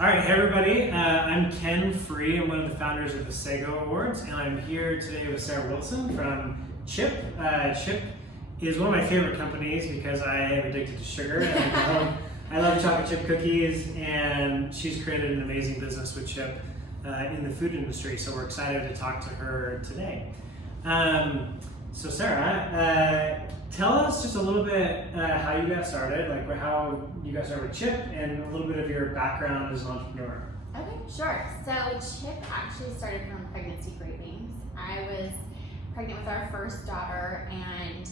All right, hey everybody. I'm Ken Free. I'm one of the founders of the Sego Awards, and I'm here today with Sarah Wilson from Chip. Chip is one of my favorite companies because I am addicted to sugar. And I love chocolate chip cookies, and she's created an amazing business with Chip in the food industry. So we're excited to talk to her today. So Sarah, tell us just a little bit how you got started, like how you got started with Chip, and a little bit of your background as an entrepreneur. Okay, sure. So Chip actually started from pregnancy cravings. I was pregnant with our first daughter, and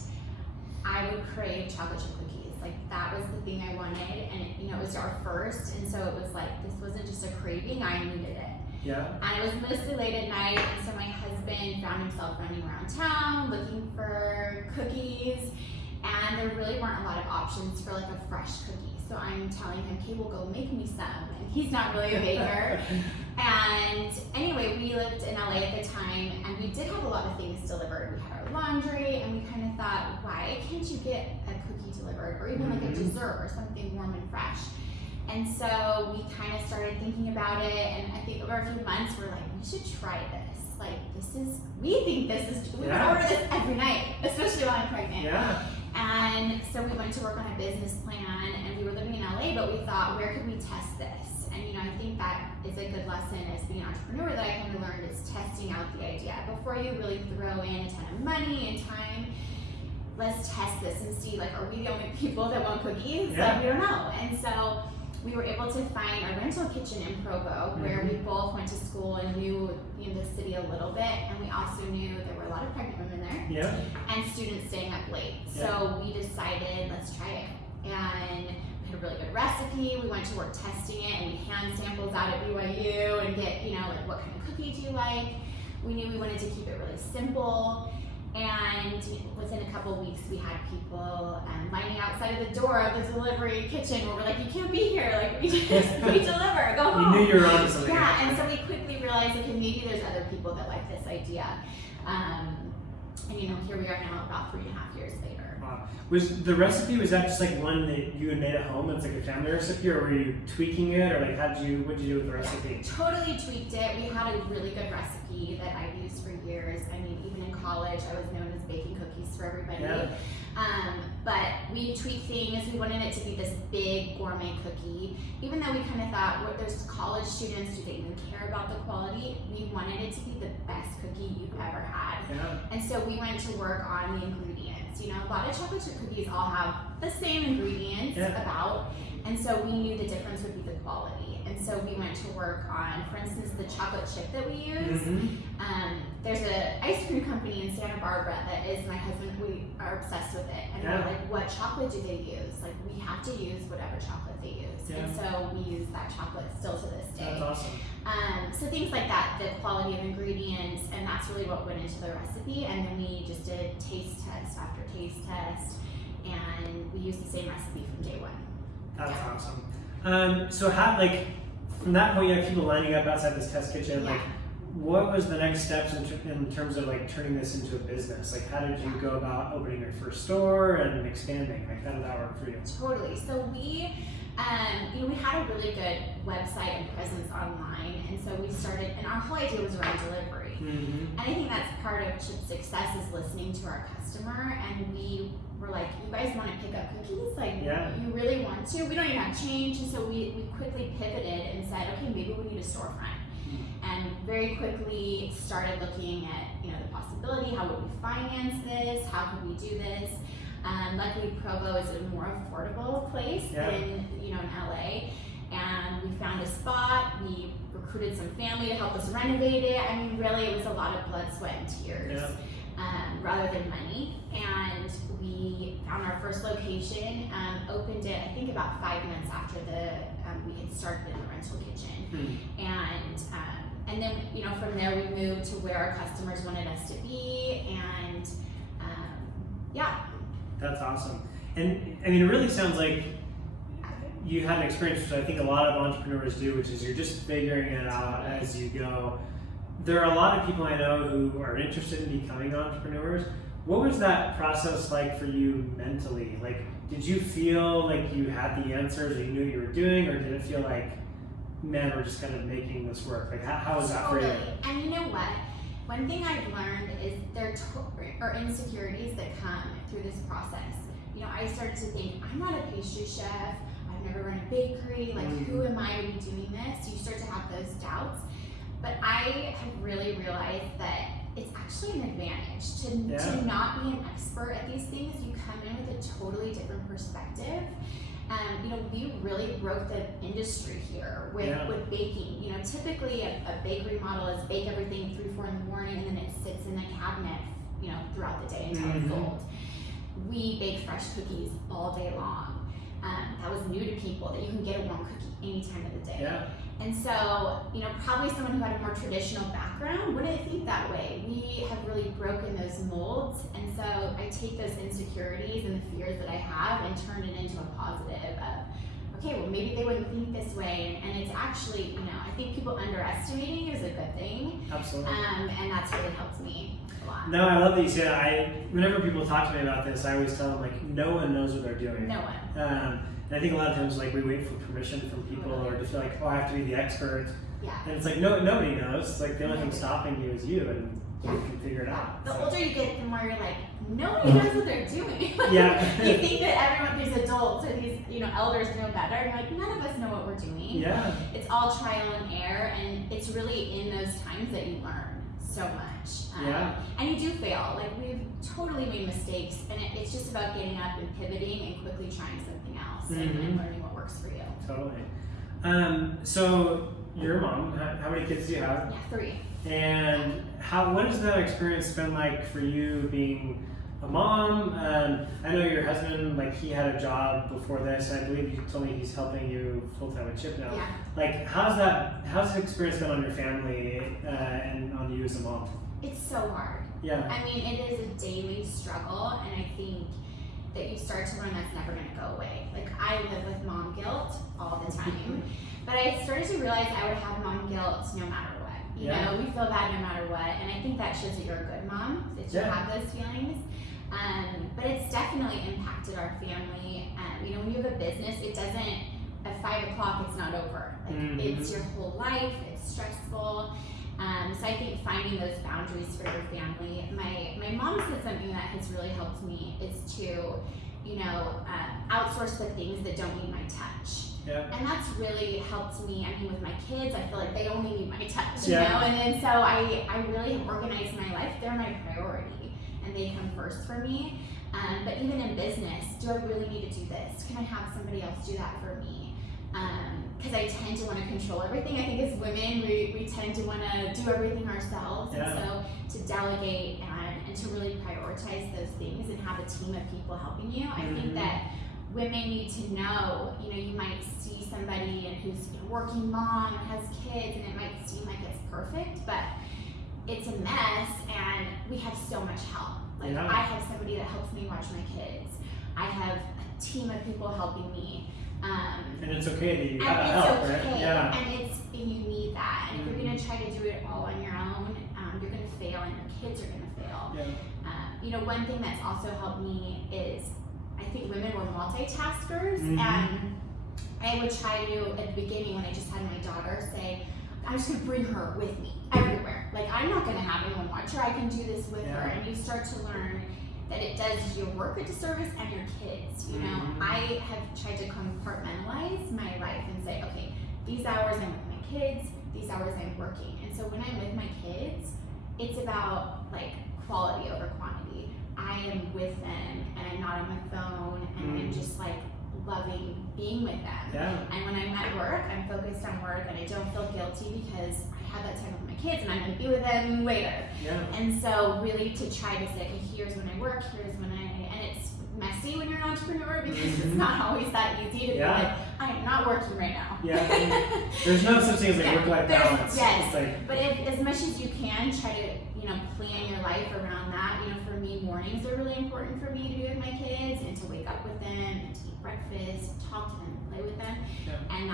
I would crave chocolate chip cookies. Like that was the thing I wanted, and it was our first, and so it was like this wasn't just a craving; I needed it. Yeah. And it was mostly late at night, and so my husband found himself running around town looking for cookies, and there really weren't a lot of options for like a fresh cookie. So I'm telling him, okay, well, go make me some, and he's not really a baker. And anyway, we lived in LA at the time, and we did have a lot of things delivered. We had our laundry, and we kind of thought, why can't you get a cookie delivered, or even like a dessert or something warm and fresh? And so we kind of started thinking about it, and I think over a few months we're like, we should try this. Like we think this is, we would order this every night, especially while I'm pregnant. Yeah. And so we went to work on a business plan, and we were living in LA, but we thought, where could we test this? And I think that is a good lesson as being an entrepreneur that I kind of learned is testing out the idea. Before you really throw in a ton of money and time, let's test this and see, like, are we the only people that want cookies? Yeah. Like, we don't know. And so we were able to find a rental kitchen in Provo where we both went to school and knew the city a little bit, and we also knew there were a lot of pregnant women there. Yeah. And students staying up late. So we decided, let's try it. And we had a really good recipe. We went to work testing it, and we hand samples out at BYU and get, like, what kind of cookie do you like? We knew we wanted to keep it really simple. And within a couple of weeks, we had people lining outside of the door of the delivery kitchen where we're like, you can't be here. Like, we deliver, go home. You knew you were onto something. Yeah, and so we quickly realized, okay, maybe there's other people that like this idea. And here we are now, about 3.5 years later. Wow. Was the recipe, was that just like one that you had made at home? It's like a family recipe, or were you tweaking it, or like what did you do with the recipe? Yeah, totally tweaked it. We had a really good recipe that I've used for years. I mean, even in college, I was known as baking cookies for everybody. Yeah. But we tweaked things. We wanted it to be this big gourmet cookie. Even though we kind of thought, well, there's college students, do they even care about the quality? We wanted it to be the best cookie you've ever had. Yeah. And so we went to work on the ingredients. A lot of chocolate chip cookies all have the same ingredients about, and so we knew the difference would be the quality. And so we went to work on, for instance, the chocolate chip that we use. There's an ice cream company in Santa Barbara that is, my husband, we are obsessed with it. And we're like, what chocolate do they use? Like, we have to use whatever chocolate they use. And so we use that chocolate still to this day. That's awesome. So things like that, the quality of ingredients, and that's really what went into the recipe. And then we just did taste test after taste test, and we used the same recipe from day one. That's awesome. So how, like, from that point, you have people lining up outside this test kitchen. Like, what was the next steps in terms of like turning this into a business? Like, how did you go about opening your first store and expanding? Like, how did that work for you? Totally. So we had a really good website and presence online, and so we started, and our whole idea was around delivery. And I think that's part of Chip's success is listening to our customer, and we were like, you guys want to pick up cookies? Like, you really want to? We don't even have change, and so we quickly pivoted and said, okay, maybe we need a storefront. And very quickly started looking at the possibility, how would we finance this? How could we do this? Luckily, Provo is a more affordable place than in LA, and we found a spot. We recruited some family to help us renovate it. I mean, really, it was a lot of blood, sweat, and tears rather than money. And we found our first location, opened it, I think, about 5 months after we had started in the rental kitchen. And then, from there we moved to where our customers wanted us to be, and That's awesome. And I mean, it really sounds like you had an experience, which I think a lot of entrepreneurs do, which is you're just figuring it out as you go. There are a lot of people I know who are interested in becoming entrepreneurs. What was that process like for you mentally? Like, did you feel like you had the answers, or you knew what you were doing, or did it feel like man, we're just kind of making this work? Like, how is that for you? Totally. And you know what? One thing I've learned is there are insecurities that come through this process. You know, I started to think, I'm not a pastry chef. I've never run a bakery. Like, who am I to be doing this? You start to have those doubts. But I have really realized that it's actually an advantage to not be an expert at these things. You come in with a totally different perspective. You know, we really broke the industry here with baking. You know, typically a bakery model is bake everything 3, 4 in the morning, and then it sits in the cabinet, you know, throughout the day until it's sold. We bake fresh cookies all day long. That was new to people, that you can get a warm cookie any time of the day. Yeah. And so, you know, probably someone who had a more traditional background wouldn't think that way. We have really broken those molds, and so I take those insecurities and the fears that I have and turn it into a positive of, okay, well, maybe they wouldn't think this way, and it's actually, you know, I think people underestimating is a good thing. Absolutely. And that's really helped me a lot. No, I love these. Yeah, whenever people talk to me about this, I always tell them, like, no one knows what they're doing. No one. And I think a lot of times, like, we wait for permission from people, or to feel like, oh, I have to be the expert. Yeah. And it's like, nobody knows. It's like the only thing stopping you is you, and you can figure it out. The So. older you get, the more you're like, nobody knows what they're doing. Yeah. You think that everyone, these adults or these, you know, elders know better. And you're like, none of us know what we're doing. Yeah. It's all trial and error, and it's really in those times that you learn so much. And you do fail. Like, we've totally made mistakes, and it's just about getting up and pivoting and quickly trying something else and learning what works for you. Totally. So you're a mom. How many kids do you have? Yeah, 3. And what has that experience been like for you being a mom? I know your husband, like, he had a job before this, and I believe you told me he's helping you full time with Chip now. Yeah. Like, how's the experience been on your family and on you as a mom? It's so hard. Yeah. I mean, it is a daily struggle, and I think that you start to learn that's never going to go away. Like, I live with mom guilt all the time, but I started to realize I would have mom guilt no matter what. You know, we feel bad no matter what, and I think that shows that you're a good mom, that you have those feelings. But it's definitely impacted our family. You know, when you have a business, it doesn't, at 5 o'clock, it's not over. Like, it's your whole life, it's stressful. So I think finding those boundaries for your family. My mom said something that has really helped me is to, you know, outsource the things that don't need my touch. Yeah. And that's really helped me. I mean, with my kids, I feel like they only need my touch, you know? And so I really have organized my life. They're my priority, and they come first for me. But even in business, do I really need to do this? Can I have somebody else do that for me? Because I tend to want to control everything. I think as women, we tend to want to do everything ourselves. Yeah. And so to delegate and to really prioritize those things and have a team of people helping you, I think that women need to know, you know, you might see somebody who's a working mom and has kids, and it might seem like it's perfect, but it's a mess, and we have so much help. Like, I have somebody that helps me watch my kids. I have a team of people helping me. And it's okay that you have help, right? Yeah. And you need that. And if you're gonna try to do it all on your own, you're gonna fail, and your kids are gonna fail. Yeah. You know, one thing that's also helped me is I think women were multitaskers, and I would try to, at the beginning when I just had my daughter, say, I'm just gonna bring her with me everywhere. Like, I'm not gonna have anyone watch her, I can do this with her. And you start to learn that it does your work a disservice and your kids, you know. I have tried to compartmentalize my life and say, okay, these hours I'm with my kids, these hours I'm working. And so when I'm with my kids, it's about, like, quality over quantity. I am with them, and I'm not on my phone, and I'm just, like, loving being with them. Yeah. And when I'm at work, I'm focused on work, and I don't feel guilty because I had that time with my kids, and I'm going to be with them later. Yeah. And so really to try to say, okay, here's when I work, here's when and it's messy when you're an entrepreneur because it's not always that easy to be like, I am not working right now. Yeah. There's no such thing as like work-life balance. Yes. It's like, but as much as you can, try to, you know, plan your life around that. You know, for me, mornings are really important for me to be with my kids and to wake up with them and to eat breakfast, talk to them, play with them. Yeah. And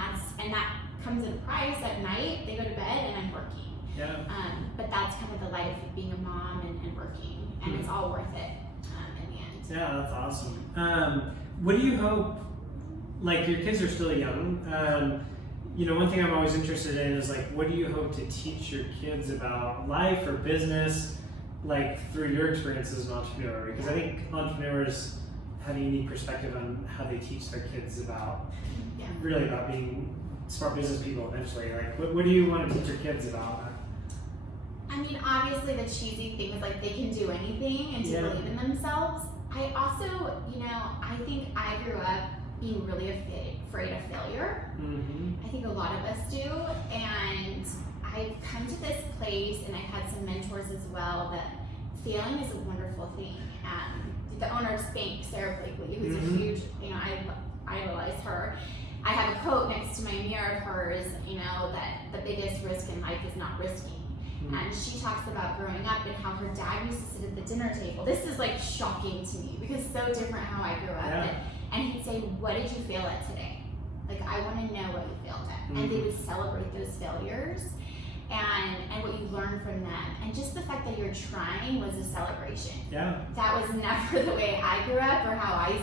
that comes at a price. At night, they go to bed and I'm working. Yeah. But that's kind of the life of being a mom and working, and it's all worth it in the end. Yeah, that's awesome. What do you hope? Like, your kids are still young. one thing I'm always interested in is like, what do you hope to teach your kids about life or business, like through your experience as an entrepreneur? Because I think entrepreneurs have a unique perspective on how they teach their kids about, really about being smart business people eventually. Like, what do you want to teach your kids about? I mean, obviously the cheesy thing is like they can do anything and to believe in themselves. I also, I think I grew up being really afraid of failure. I think a lot of us do, and I've come to this place, and I've had some mentors as well, that failing is a wonderful thing. The owner of Spank, Sarah Blakely, who's a huge, I idolize her. I have a quote next to my mirror of hers, that the biggest risk in life is not risking. And she talks about growing up and how her dad used to sit at the dinner table. This is like shocking to me because so different how I grew up. And he'd say, "What did you fail at today? Like, I want to know what you failed at." And they would celebrate those failures and what you learned from them. And just the fact that you're trying was a celebration. That was never the way I grew up or how I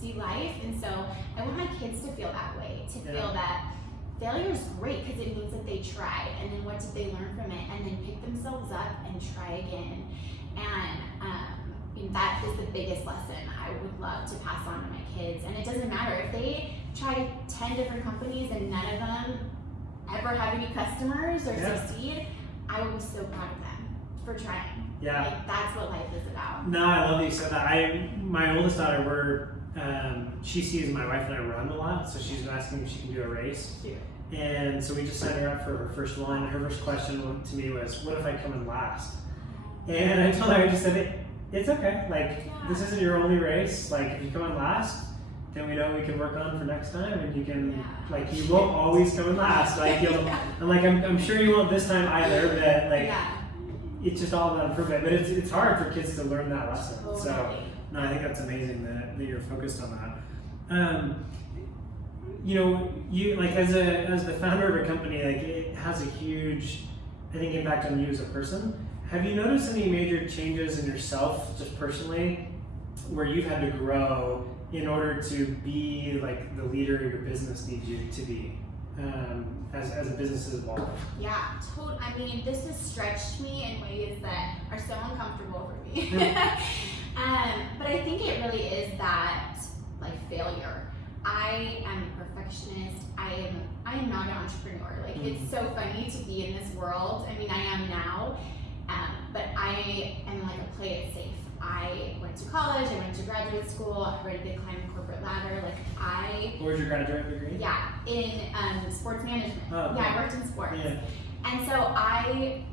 see life. And so I want my kids to feel that way, to feel that failure is great because it means that they tried, and then what did they learn from it, and then pick themselves up and try again. And that is the biggest lesson I would love to pass on to my kids. And it doesn't matter if they try 10 different companies and none of them ever have any customers or succeed, I would be so proud of them for trying. Like, that's what life is about. No, I love that you said that. My oldest daughter, she sees my wife and I run a lot, so she's asking if she can do a race. And so we just signed her up for her first one. Her first question to me was, "What if I come in last?" And I told her, I just said, it's okay. Like, this isn't your only race. Like, if you come in last, then we know we can work on for next time, and you can, like, you won't always come in last. Like, I'm sure you won't this time either, but like, it's just all about improvement. But it's hard for kids to learn that lesson. So, no, I think that's amazing that you're focused on that. You like as the founder of a company, like, it has a huge, I think, impact on you as a person. Have you noticed any major changes in yourself, just personally, where you've had to grow in order to be like the leader your business needs you to be, as a business has evolved? I mean, this has stretched me in ways that are so uncomfortable for me. But I think it really is that, like, failure. I am a perfectionist. I am not an entrepreneur. Like, it's so funny to be in this world. I mean, I am now, but I am like a play it safe. I went to college, I went to graduate school, I ready to climb the corporate ladder. Where's your graduate degree? In sports management. I worked in sports. And so I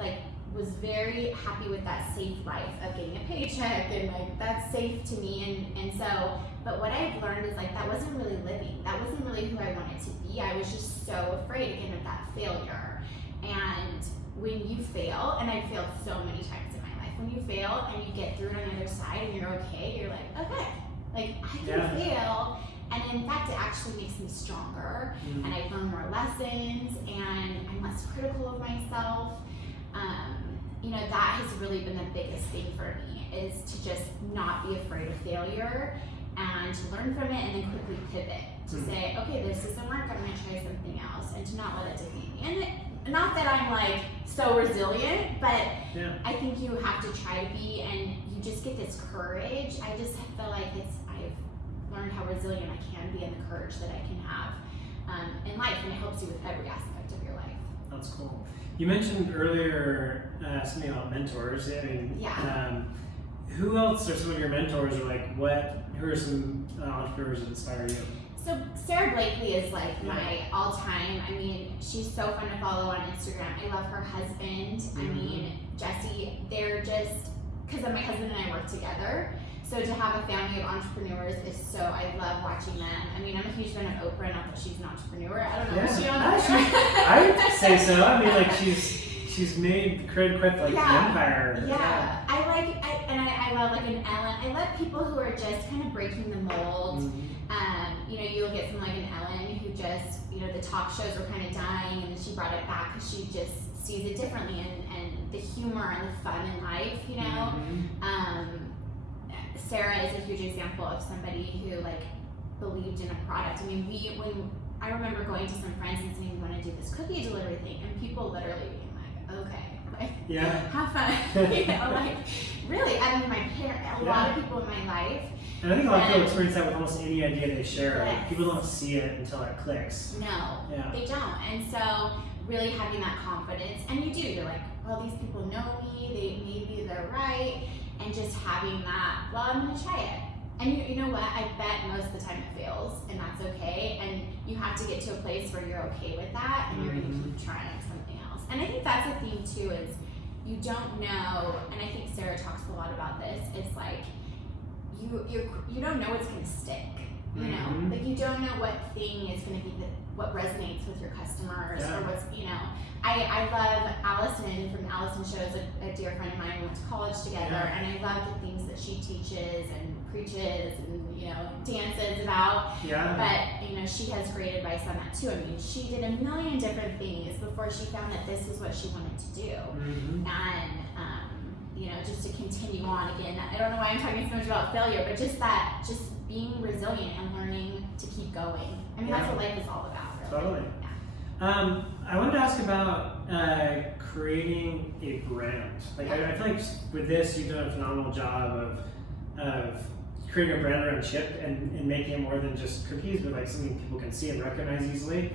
was very happy with that safe life of getting a paycheck, and like, that's safe to me. And so, but what I've learned is like, that wasn't really living. That wasn't really who I wanted to be. I was just so afraid again of that failure. And when you fail, and I've failed so many times in my life, when you fail and you get through it on the other side and you're okay, you're like, okay, like, I can fail. And in fact, it actually makes me stronger, and I learn more lessons, and I'm less critical of myself. That has really been the biggest thing for me, is to just not be afraid of failure and to learn from it and then quickly pivot to say, okay, this doesn't work, I'm going to try something else, and to not let it defeat me. And not that I'm like so resilient, but I think you have to try to be, and you just get this courage. I just feel like I've learned how resilient I can be and the courage that I can have in life, and it helps you with every aspect of your life. That's cool. You mentioned earlier something about mentors. I mean, who else are some of your mentors, or like who are some entrepreneurs that inspire you? So Sarah Blakely is like my all-time. I mean, she's so fun to follow on Instagram. I love her husband. I mean, Jesse. They're just, because my husband and I work together. So to have a family of entrepreneurs is so, I love watching them. I mean, I'm a huge fan of Oprah, not that she's an entrepreneur. I don't know if she's an entrepreneur. I would say so. I mean, like, she's made quite like an empire. I love like an Ellen. I love people who are just kind of breaking the mold. You'll get from like an Ellen who just, the talk shows were kind of dying, and then she brought it back because she just sees it differently, and the humor and the fun in life, Sarah is a huge example of somebody who like believed in a product. I mean, when I remember going to some friends and saying, we want to do this cookie delivery thing, and people literally being like, okay, like, have fun. You know, like, really, I mean, my parents, a lot of people in my life. And I think a lot of people experience that with almost any idea they share. Yes. Like, people don't see it until it clicks. No, they don't. And so, really having that confidence, and you do, you're like, well, these people know me, maybe they're right, and just having that, well, I'm gonna try it. And you know what, I bet most of the time it fails, and that's okay, and you have to get to a place where you're okay with that, and you're gonna keep trying something else. And I think that's the thing too, is you don't know, and I think Sarah talks a lot about this, it's like, you don't know what's gonna stick, you know? Like, you don't know what thing is gonna be what resonates with your customers, or what's, you know. I love Allison from the Allison Shows, a dear friend of mine. We went to college together, and I love the things that she teaches and preaches and, you know, dances about. But, you know, she has created Vice on that too. I mean, she did a million different things before she found that this was what she wanted to do. And, you know, just to continue on again. I don't know why I'm talking so much about failure, but just being resilient and learning to keep going. I mean, that's what life is all about, really. Totally. I wanted to ask about creating a brand. Like, I feel like with this, you've done a phenomenal job of creating a brand around Chip and making it more than just cookies, but like something people can see and recognize easily.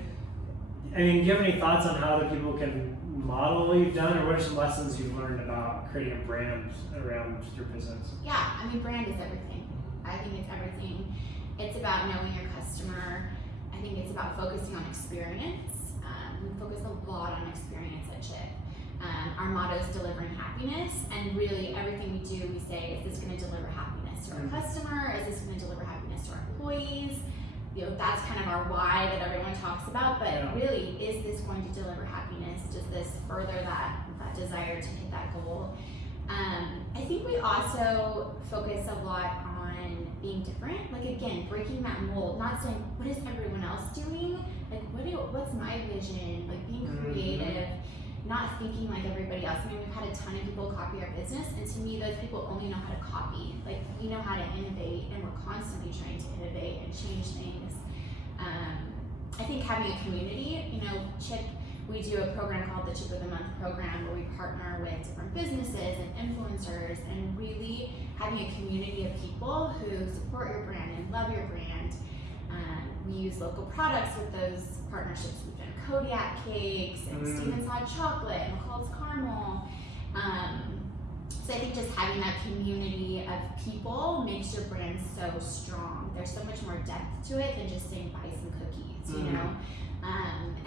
I mean, do you have any thoughts on how other people can model what you've done, or what are some lessons you've learned about creating a brand around your business? Yeah, I mean, brand is everything. I think it's everything. It's about knowing your customer. I think it's about focusing on experience. We focus a lot on experience at Chip. Our motto is delivering happiness, and really everything we do, we say, is this going to deliver happiness to our customer? Is this going to deliver happiness to our employees? You know, that's kind of our why that everyone talks about, but really, is this going to deliver happiness? Does this further that desire to hit that goal? I think we also focus a lot on being different. Like, again, breaking that mold, not saying, what is everyone else doing? Like, what's my vision? Like, being creative, not thinking like everybody else. I mean, we've had a ton of people copy our business, and to me, those people only know how to copy. Like, we know how to innovate, and we're constantly trying to innovate and change things. I think having a community, you know, Chip, we do a program called the Chip of the Month program, where we partner with different businesses and influencers, and really having a community of people who support your brand and love your brand. We use local products with those partnerships. We've done Kodiak cakes and Stevens Hot Chocolate and McCall's Caramel. So I think just having that community of people makes your brand so strong. There's so much more depth to it than just saying buy some cookies, you know?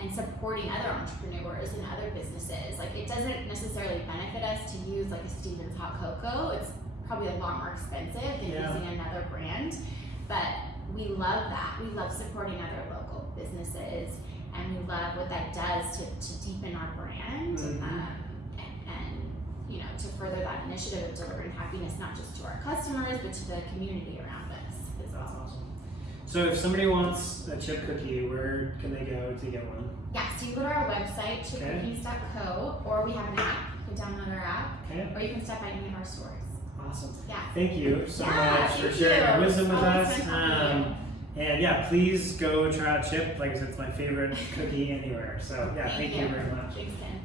And supporting other entrepreneurs and other businesses. Like, it doesn't necessarily benefit us to use like a Stevens Hot Cocoa. It's probably a lot more expensive than using another brand, but we love that. We love supporting other local businesses, and we love what that does to deepen our brand, and you know, to further that initiative of delivering happiness not just to our customers but to the community around us as well. That's awesome. So if somebody wants a Chip cookie, where can they go to get one? Yeah, so you go to our website, chipcookies.co, or we have an app. You can download our app, or you can stop by any of our stores. Awesome. Yeah. Thank you so much for sharing your wisdom with us. And yeah, please go try out Chip. Like I said, it's my favorite cookie anywhere. So yeah, thank you very much. Thanks, Ken.